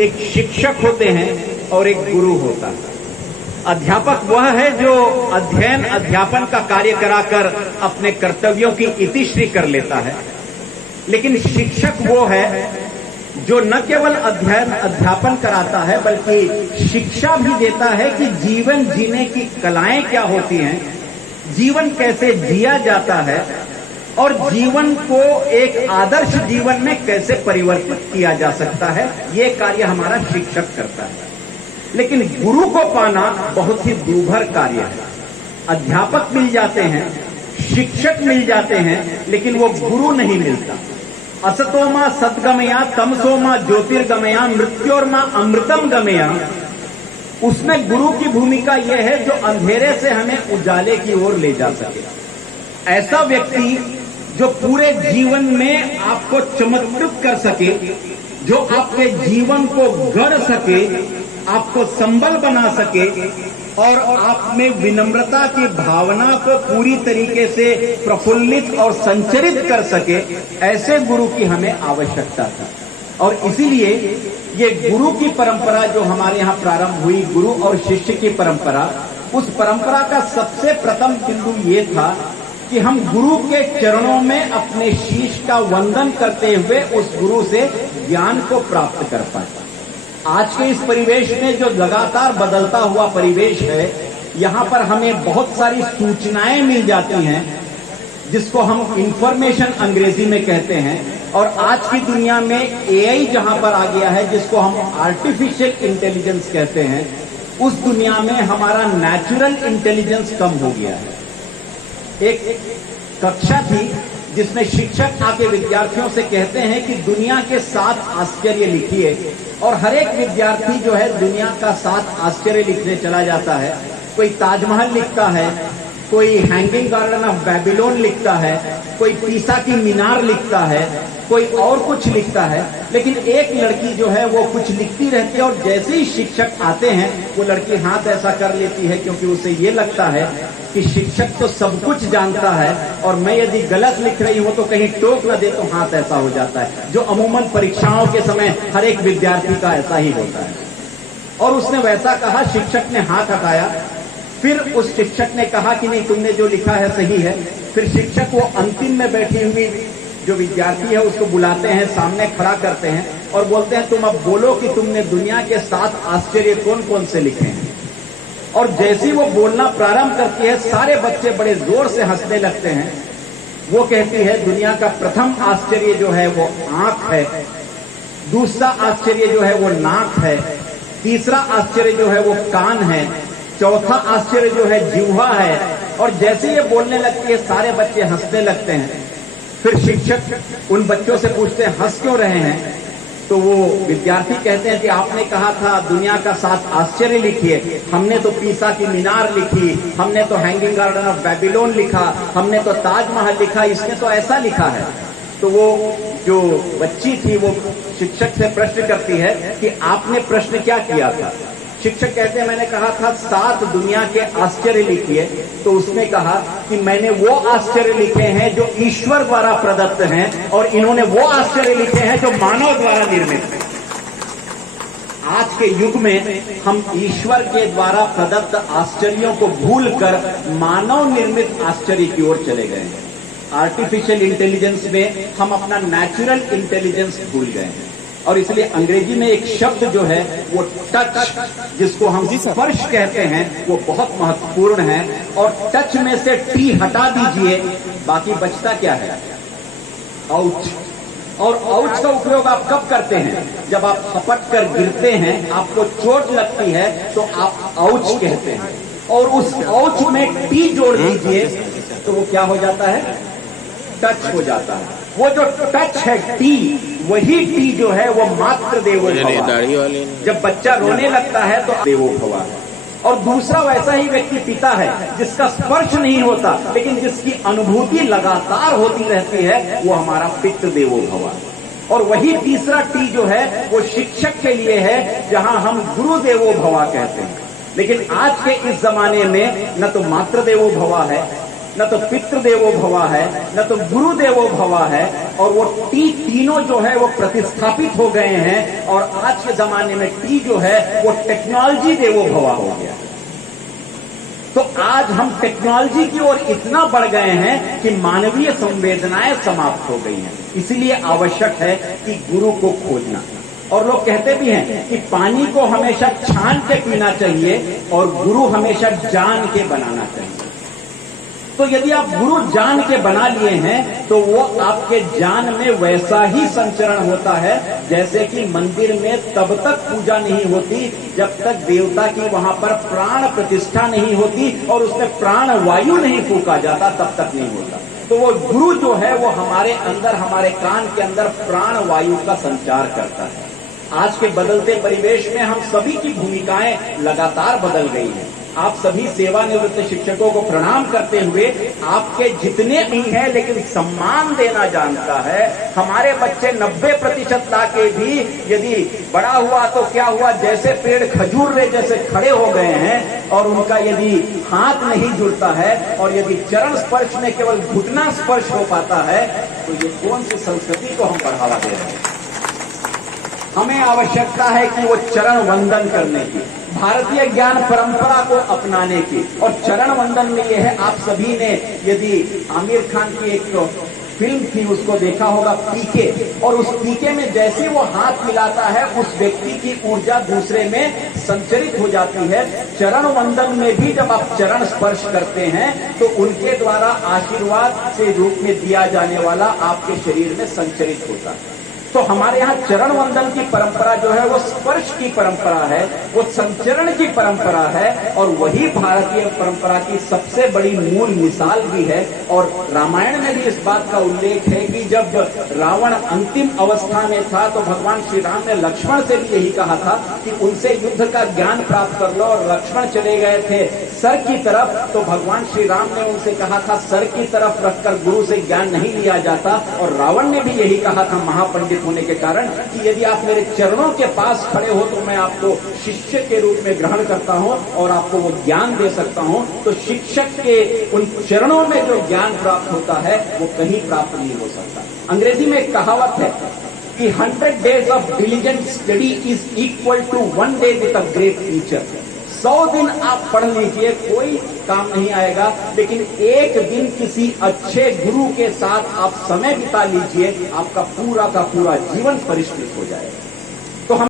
एक शिक्षक होते हैं और एक गुरु होता है। अध्यापक वह है जो अध्ययन अध्यापन का कार्य कराकर अपने कर्तव्यों की इतिश्री कर लेता है, लेकिन शिक्षक वो है जो न केवल अध्ययन अध्यापन कराता है बल्कि शिक्षा भी देता है कि जीवन जीने की कलाएं क्या होती हैं, जीवन कैसे जिया जाता है और जीवन को एक आदर्श जीवन में कैसे परिवर्तित किया जा सकता है। ये कार्य हमारा शिक्षक करता है। लेकिन गुरु को पाना बहुत ही दूभर कार्य है। अध्यापक मिल जाते हैं, शिक्षक मिल जाते हैं, लेकिन वो गुरु नहीं मिलता। असतोमा सद्गमया तमसोमा ज्योतिर्गमया मृत्योर्मा अमृतम गमया। उसमें गुरु की भूमिका यह है जो अंधेरे से हमें उजाले की ओर ले जा सके। ऐसा व्यक्ति जो पूरे जीवन में आपको चमत्कृत कर सके, जो आपके जीवन को गढ़ सके, आपको संबल बना सके और आप में विनम्रता की भावना को पूरी तरीके से प्रफुल्लित और संचरित कर सके, ऐसे गुरु की हमें आवश्यकता था। और इसीलिए ये गुरु की परंपरा जो हमारे यहाँ प्रारंभ हुई, गुरु और शिष्य की परंपरा, उस परंपरा का सबसे प्रथम बिंदु ये था कि हम गुरु के चरणों में अपने शीश का वंदन करते हुए उस गुरु से ज्ञान को प्राप्त कर पाए। आज के इस परिवेश में जो लगातार बदलता हुआ परिवेश है, यहाँ पर हमें बहुत सारी सूचनाएं मिल जाती हैं जिसको हम इंफॉर्मेशन अंग्रेजी में कहते हैं, और आज की दुनिया में एआई जहां पर आ गया है जिसको हम आर्टिफिशियल इंटेलिजेंस कहते हैं, उस दुनिया में हमारा नेचुरल इंटेलिजेंस कम हो गया है। एक कक्षा थी जिसमें शिक्षक आके विद्यार्थियों से कहते हैं कि दुनिया के 7 आश्चर्य लिखिए, और हर एक विद्यार्थी जो है दुनिया का 7 आश्चर्य लिखने चला जाता है। कोई ताजमहल लिखता है, कोई हैंगिंग गार्डन ऑफ बेबीलोन लिखता है, कोई पीसा की मीनार लिखता है, कोई और कुछ लिखता है। लेकिन एक लड़की जो है वो कुछ लिखती रहती है और जैसे ही शिक्षक आते हैं वो लड़की हाथ ऐसा कर लेती है, क्योंकि उसे ये लगता है कि शिक्षक तो सब कुछ जानता है और मैं यदि गलत लिख रही हूं तो कहीं टोक न दे तो हाथ ऐसा हो जाता है, जो अमूमन परीक्षाओं के समय हर एक विद्यार्थी का ऐसा ही होता है। और उसने वैसा कहा, शिक्षक ने हाथ हटाया, फिर उस शिक्षक ने कहा कि नहीं, तुमने जो लिखा है सही है। फिर शिक्षक वो अंतिम में बैठी हुई जो विद्यार्थी है उसको बुलाते हैं, सामने खड़ा करते हैं और बोलते हैं तुम अब बोलो कि तुमने दुनिया के 7 आश्चर्य कौन कौन से लिखे हैं। और जैसे ही वो बोलना प्रारंभ करती है सारे बच्चे बड़े जोर से हंसने लगते हैं। वो कहती है दुनिया का प्रथम आश्चर्य जो है वो आंख है, दूसरा आश्चर्य जो है वो नाक है, तीसरा आश्चर्य जो है वो कान है, चौथा आश्चर्य जो है जिह्वा है। और जैसे ये बोलने लगती है सारे बच्चे हंसने लगते हैं। फिर शिक्षक उन बच्चों से पूछते हैं हंस क्यों रहे हैं, तो वो विद्यार्थी कहते हैं कि आपने कहा था दुनिया का 7 आश्चर्य लिखिए, हमने तो पीसा की मीनार लिखी, हमने तो हैंगिंग गार्डन ऑफ बेबीलोन लिखा, हमने तो ताजमहल लिखा, इसने तो ऐसा लिखा है। तो वो जो बच्ची थी वो शिक्षक से प्रश्न करती है कि आपने प्रश्न क्या किया था। शिक्षक कहते हैं मैंने कहा था 7 दुनिया के आश्चर्य लिखिए, तो उसने कहा कि मैंने वो आश्चर्य लिखे हैं जो ईश्वर द्वारा प्रदत्त हैं और इन्होंने वो आश्चर्य लिखे हैं जो मानव द्वारा निर्मित हैं। आज के युग में हम ईश्वर के द्वारा प्रदत्त आश्चर्यों को भूलकर मानव निर्मित आश्चर्य की ओर चले गए हैं। आर्टिफिशियल इंटेलिजेंस में हम अपना नेचुरल इंटेलिजेंस भूल गए हैं। और इसलिए अंग्रेजी में एक शब्द जो है वो टच, जिसको हम स्पर्श कहते हैं, वो बहुत महत्वपूर्ण है। और टच में से टी हटा दीजिए, बाकी बचता क्या है? आउच। और आउच का उपयोग आप कब करते हैं? जब आप झपट कर गिरते हैं, आपको चोट लगती है तो आप आउच कहते हैं। और उस आउच में टी जोड़ दीजिए तो वो क्या हो जाता है? टच हो जाता है। वो जो टच है टी, वही टी जो है वो मात्र देवो भव। जब बच्चा रोने लगता है तो देवो भव। और दूसरा वैसा ही व्यक्ति पिता है जिसका स्पर्श नहीं होता लेकिन जिसकी अनुभूति लगातार होती रहती है, वो हमारा पितृ देवो भव। और वही तीसरा टी जो है वो शिक्षक के लिए है, जहां हम गुरु देवो भव कहते हैं। लेकिन आज के इस जमाने में न तो मातृ देवो भव है, न तो पितृदेवो भवा है, न तो गुरुदेवो भवा है, और वो टी तीनों जो है वो प्रतिस्थापित हो गए हैं, और आज के जमाने में टी जो है वो टेक्नोलॉजी देवो भवा हो गया। तो आज हम टेक्नोलॉजी की ओर इतना बढ़ गए हैं कि मानवीय संवेदनाएं समाप्त हो गई हैं। इसलिए आवश्यक है कि गुरु को खोजना। और लोग कहते भी हैं कि पानी को हमेशा छान के पीना चाहिए और गुरु हमेशा जान के बनाना चाहिए। तो यदि आप गुरु जान के बना लिए हैं तो वो आपके जान में वैसा ही संचरण होता है जैसे कि मंदिर में तब तक पूजा नहीं होती जब तक देवता की वहां पर प्राण प्रतिष्ठा नहीं होती और उसमें प्राण वायु नहीं फूका जाता, तब तक नहीं होता। तो वो गुरु जो है वो हमारे अंदर, हमारे कान के अंदर प्राण वायु का संचार करता है। आज के बदलते परिवेश में हम सभी की भूमिकाएं लगातार बदल गई हैं। आप सभी सेवानिवृत्त शिक्षकों को प्रणाम करते हुए, आपके जितने भी हैं लेकिन सम्मान देना जानता है। हमारे बच्चे 90% ला के भी यदि बड़ा हुआ तो क्या हुआ, जैसे पेड़ खजूर रे जैसे खड़े हो गए हैं, और उनका यदि हाथ नहीं जुड़ता है और यदि चरण स्पर्श में केवल घुटना स्पर्श हो पाता है, तो ये कौन सी संस्कृति को हम बढ़ावा दे रहे हैं। हमें आवश्यकता है कि वो चरण वंदन करने की, भारतीय ज्ञान परंपरा को अपनाने की। और चरण वंदन में यह है, आप सभी ने यदि आमिर खान की एक फिल्म थी उसको देखा होगा, पीके, और उस पीके में जैसे वो हाथ मिलाता है उस व्यक्ति की ऊर्जा दूसरे में संचरित हो जाती है। चरण वंदन में भी जब आप चरण स्पर्श करते हैं तो उनके द्वारा आशीर्वाद से रूप में दिया जाने वाला आपके शरीर में संचरित होता है। तो हमारे यहाँ चरण वंदन की परंपरा जो है वो स्पर्श की परंपरा है, वो संचरण की परंपरा है, और वही भारतीय परंपरा की सबसे बड़ी मूल मिसाल भी है। और रामायण में भी इस बात का उल्लेख है कि जब रावण अंतिम अवस्था में था तो भगवान श्री राम ने लक्ष्मण से भी यही कहा था कि उनसे युद्ध का ज्ञान प्राप्त कर लो, और लक्ष्मण चले गए थे सर की तरफ, तो भगवान श्री राम ने उनसे कहा था सर की तरफ रखकर गुरु से ज्ञान नहीं लिया जाता। और रावण ने भी यही कहा था महापंडित होने के कारण कि यदि आप मेरे चरणों के पास खड़े हो तो मैं आपको शिष्य के रूप में ग्रहण करता हूं और आपको वो ज्ञान दे सकता हूं। तो शिक्षक के उन चरणों में जो ज्ञान प्राप्त होता है वो कहीं प्राप्त नहीं हो सकता। अंग्रेजी में एक कहावत है कि 100 days of diligent study is equal to 1 day with a great teacher। 100 दिन आप पढ़ लीजिए, कोई काम नहीं आएगा, लेकिन एक दिन किसी अच्छे गुरु के साथ आप समय बिता लीजिए, आपका पूरा का पूरा जीवन परिष्कृत हो जाएगा। तो हम